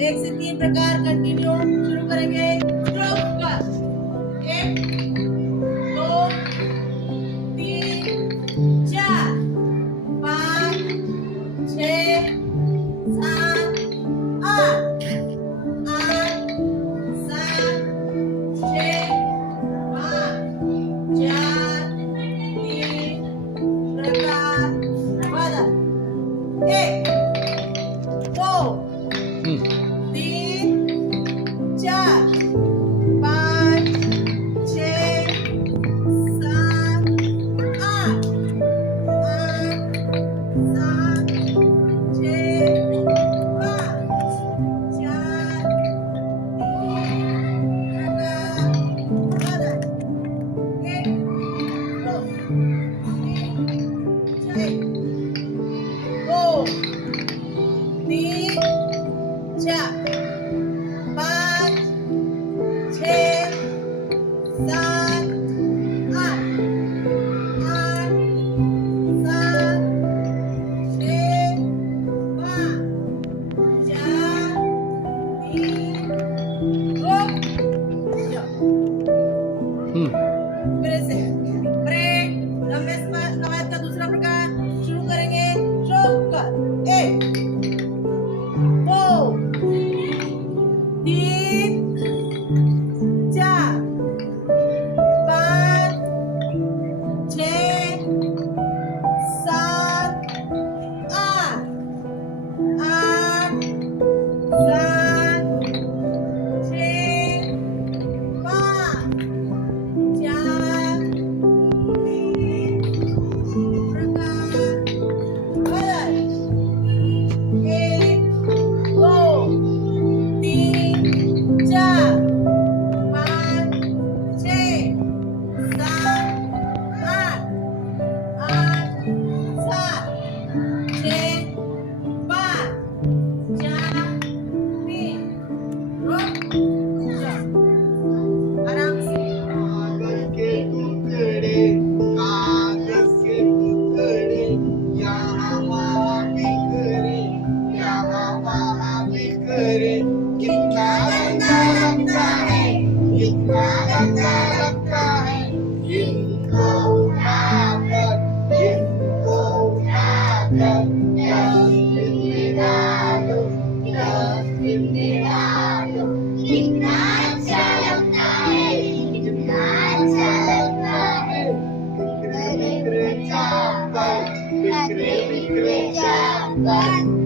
एक से तीन प्रकार कंटिन्यू शुरू करेंगे। स्ट्रोक कर। एक, दो, तीन, चार, पाँच, छः, सात, आठ, आठ, सात, छः, पाँच, चार, तीन, प्रकार बदल। एक, दो, तीन, चार, पाँच, छः, सात, आठ, आठ, सात, छः, पाँच, चार, तीन, प्रकार बदल। एक, दो, तीन, चार, पाँच, छः, सात, आठ, आठ, सात, छः, पाँच, चार, तीन, फिर से ब्रेक। लंबे कवायद का दूसरा प्रकार शुरू करेंगे। स्ट्रोक कर। एक, दो, तीन, चार, पाँच, छः, सात, आठ, आठ, सात, छः, पाँच, चार, तीन, प्रकार बदल। एक, दो, तीन, चार, पाँच, छः, सात, आठ, आठ, सात, छः, पाँच, चार, तीन, रुक जाओ आराम से। कागज के टुकड़े, कागज के टुकड़े, यहाँ वहाँ बिखरे, यहाँ वहाँ बिखरे। कितना गंदा लगता है, कितना गंदा लगता है। इनको उठाकर, इनको उठाकर डस्टबिन में डालो, डस्टबिन में डालो। कितना अच्छा लगता है, कितना अच्छा लगता है। बिखरे बिखरे चावल, बिखरे बिखरे चावल।